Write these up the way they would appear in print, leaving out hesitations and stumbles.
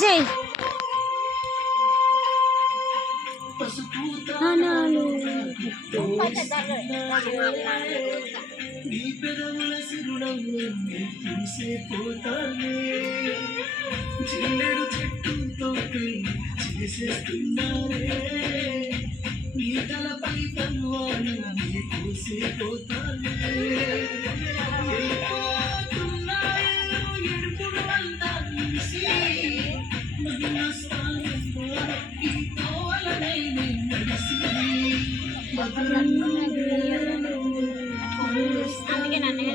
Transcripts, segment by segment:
చేయి నీ పెదవుల సిరునవ్వు చూసే పోతానే జిల్లెడు చెట్టుతో చేసేస్తున్నారే నీ తలపై తన్వాను నీ పూసే పోతానే ఎడుపుడు అంతా నిలిసి మన స్థానంలో ఈ తోవలనే నడిసి అందుకే నన్ను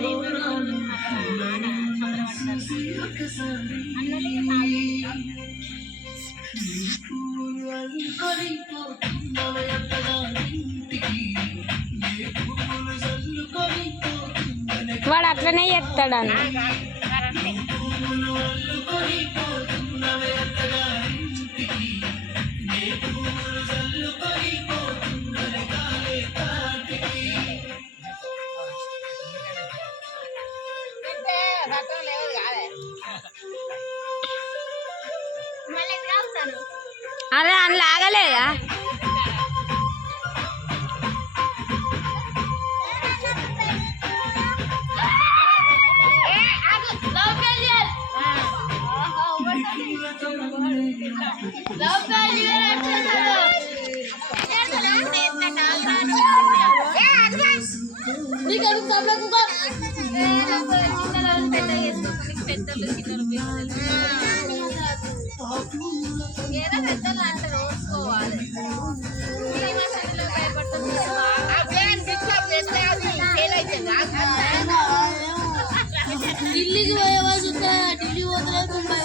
వాడు అట్లనే చేస్తాడని అరే అని లాగలేదా పెద్దలు అంటారు ఓసుకోవాలి ఢిల్లీకి పోయే వాళ్ళు ఢిల్లీ పోతే ముంబై